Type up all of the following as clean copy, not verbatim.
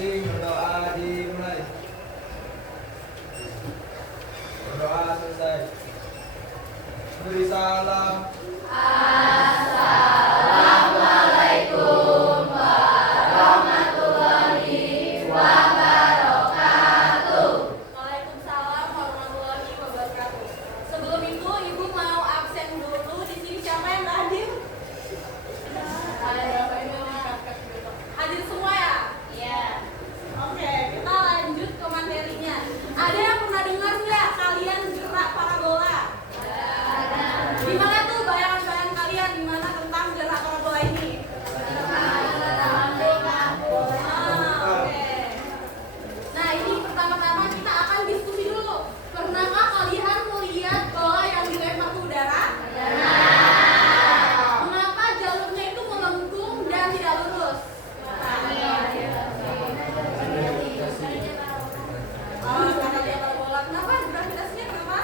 masing-masing berdoa dimulai. Berdoa selesai. Beri salam. Assalamualaikum warahmatullahi wabarakatuh. Waalaikumsalam warahmatullahi wabarakatuh. Sebelum itu Ibu mau absen dulu. Di sini siapa yang nggak hadir? Hadir semua ya? Iya. Oke, kita lanjut ke materinya. Ada yang pernah dengar nggak kalian gerak parabola? Gimana tuh bayangan-bayangan kalian gimana tentang gerak parabola ini? Oke. Nah, ini pertama-tama kita akan diskusi dulu. Pernahkah kalian melihat bola yang dilempar ke udara? Mengapa jalurnya itu melengkung dan tidak lurus? Karena dia parabola. Kenapa? Gravitasinya kenapa?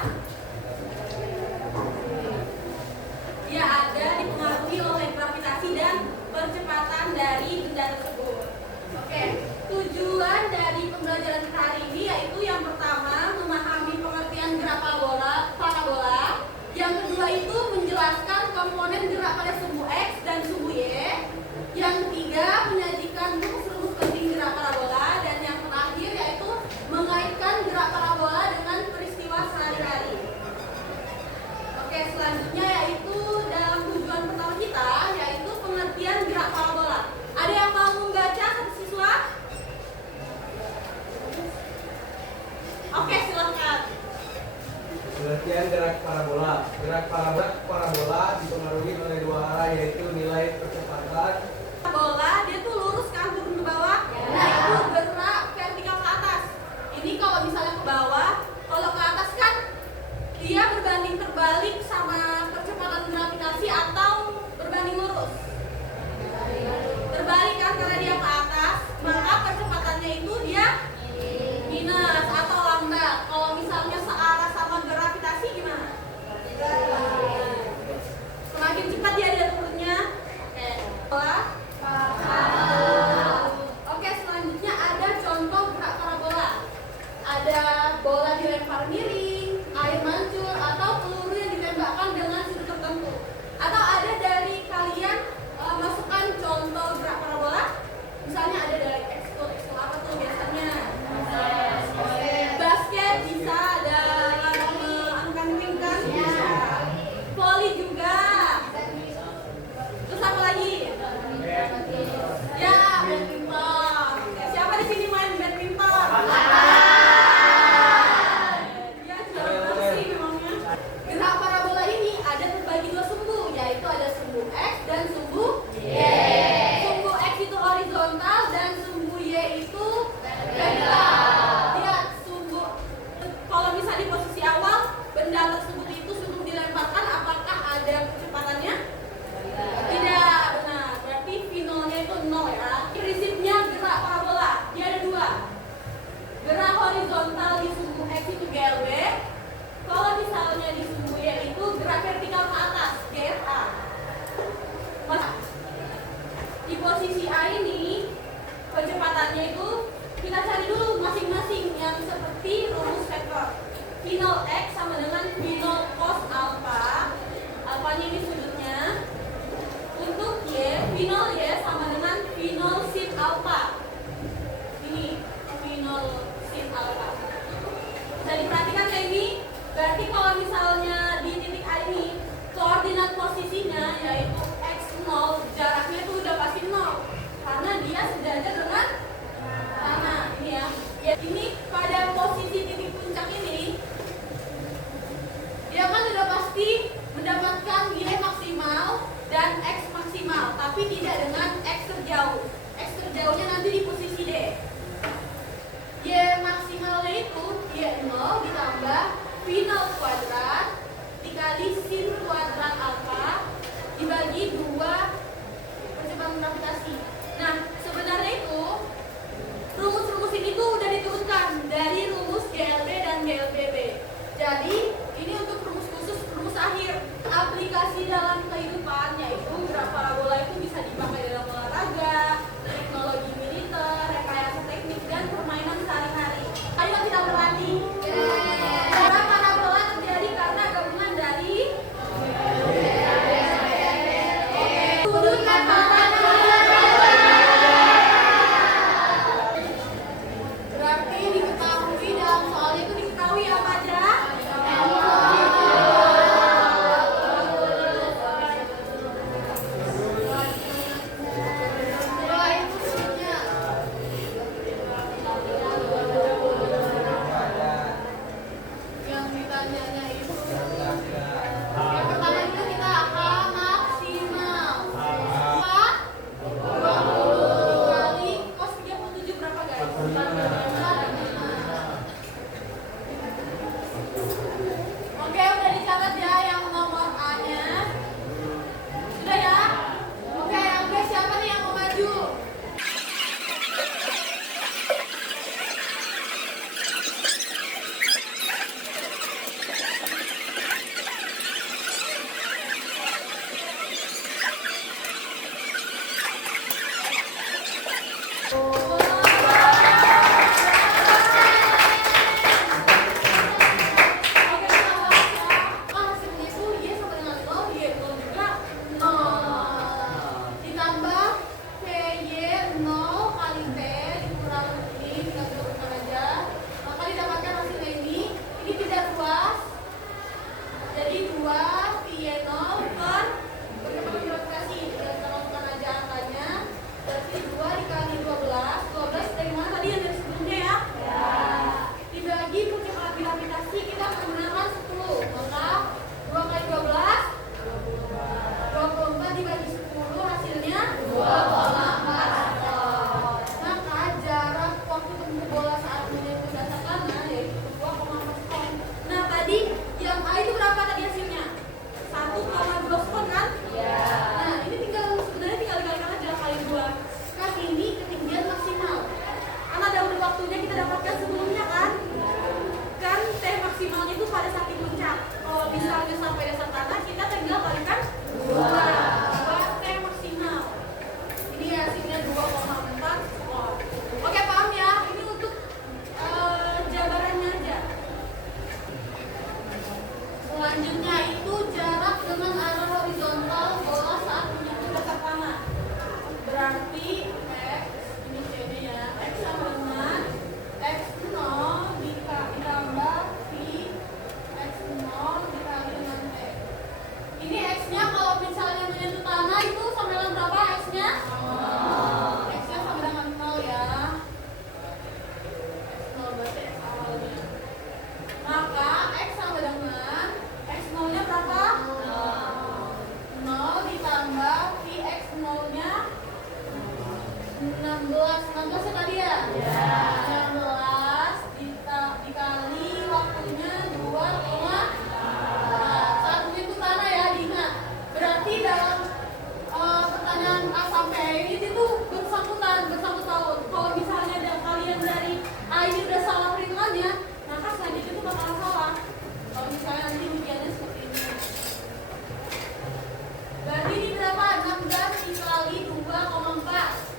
Dia ada dipengaruhi oleh gravitasi dan percepatan dari benda tersebut. Oke, tujuan dari pembelajaran kita hari ini yaitu yang pertama memahami pengertian gerak parabola. Yang kedua itu menjelaskan komponen gerak pada sumbu X dan sumbu Y. Yang ketiga menyajikan rumus-rumus penting gerak parabola dan yang terakhir yaitu mengaitkan gerak parabola dengan peristiwa sehari-hari. Oke, selanjutnya yaitu dalam tujuan pertama kita yaitu pengertian gerak parabola. Ada yang mau membaca satu siswa? Oke, silakan. Pengertian gerak parabola. Gerak parabola dipengaruhi oleh dua hal, yaitu nilai percepatan. Bola dia tuh lurus kan turun ke bawah. Nah, itu gerak vertikal ke atas. Ini kalau misalnya ke bawah, kalau ke atas kan dia berbanding terbalik sama percepatan gravitasi atau berbanding lurus? Terbalik kan karena dia ke atas, maka percepatannya itu dia minus atau lambat. Kalau misalnya searah sama gravitasi gimana? Semakin cepat dia turunnya. Oke, selanjutnya ada contoh gerak parabola. Ada bola dilempar miring, air mancur, atau peluru yang ditembak menyentuh tanah itu sama dengan berapa X-nya? X-nya sama dengan 0 ya. X 0 berarti X awalnya. Maka X sama dengan X 0-nya berapa? 0 ditambah V X 0-nya 16. 16 ya tadi ya? 16 dikali waktunya 2, saat menyentuh tanah ya, diingat. Berarti dalam pertanyaan A sampai E ini tuh bersangkutan tahun. Kalau misalnya kalian dari A ini udah salah perhitungannya, maka selanjutnya itu bakal salah. Kalau misalnya nanti ujiannya seperti ini. Berarti ini berapa? 16 dikali 2,4.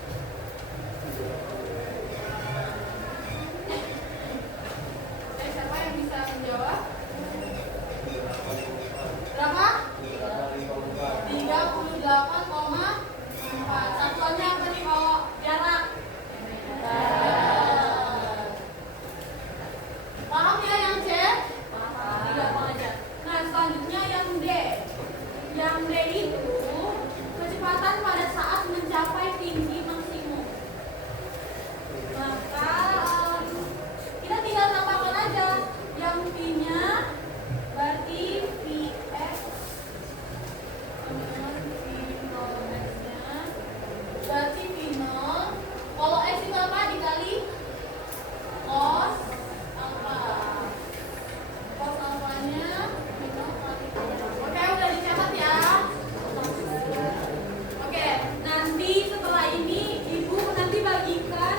Siapa yang bisa menjawab? Berapa? 38,4. Satuannya apa nih kalau jarak? Paham ya yang C? Tidak aja. Nah selanjutnya yang D. Yang D itu kecepatan pada saat mencapai tinggi maksimum. Maka kita tinggal tambahkan aja yang V-nya berarti Vx dengan V0x-nya berarti V0. Kalau X itu apa? Dikali cos alpha. Cos alpha-nya V0 kali. Oke, udah dicatat ya. Oke, nanti setelah ini Ibu nanti bagikan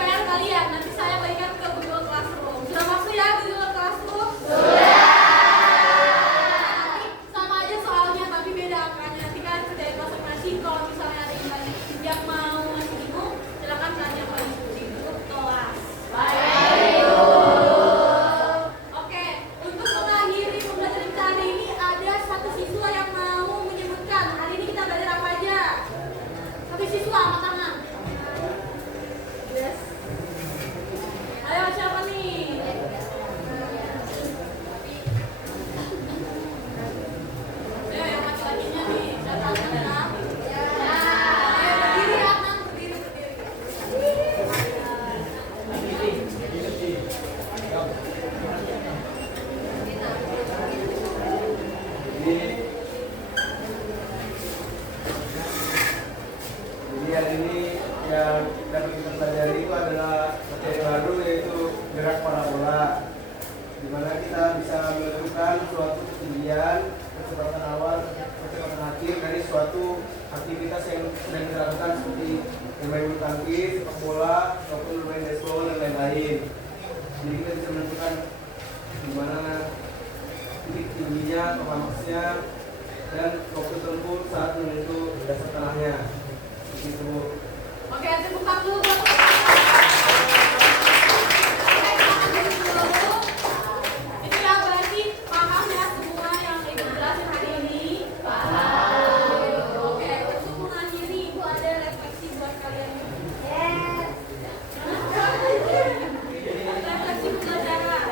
PR kalian. Nanti saya bagikan ke Google Classroom. Sudah masuk ya Google Classroom? Nanti sama aja soalnya tapi beda angkanya. Nanti kan kerjain masing-masing. Kalau misalnya ada yang mau ngasih bingung, silakan tanya di grup kelas. Oke, untuk mengakhiri pembelajaran kita hari ini ada satu siswa yang mau menyebutkan hari ini kita belajar apa aja. Satu siswa angkat tangan. Yes. Ayo siapa nih? Ayo yang laki-lakinya nih, siapa angkat ya? Ayo berdiri Adnan, berdiri. Jadi hari ini yang dapat kita pelajari itu adalah materi baru yaitu gerak parabola, di mana kita bisa menentukan suatu ketinggian, kecepatan awal, kecepatan akhir dari suatu aktivitas yang sedang kita lakukan seperti bermain bulu tangkis, sepak bola, ataupun bermain baseball dan lain-lain. Jadi kita bisa menentukan di mana titik tingginya, tomaksnya, dan waktu tempuh saat menentu dasar tanahnya. Begitu. Oke, tepuk tangan dulu buat Oke, tangan dulu. Itu ya berarti paham ya semua yang Ibu jelasin hari ini? Paham. Oke, untuk mengakhiri Ibu ada refleksi buat kalian. Yes. Refleksi pembelajaran.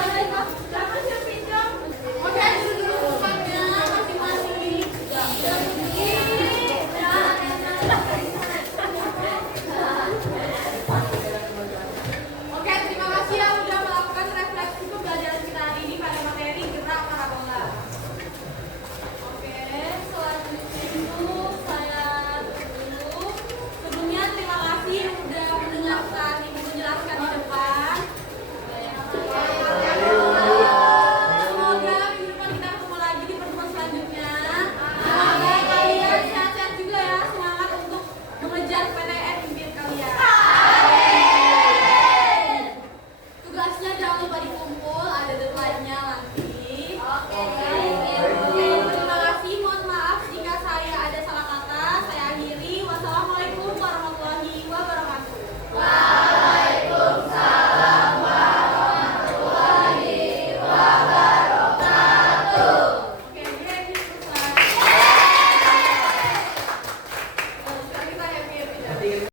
Hai, Pak.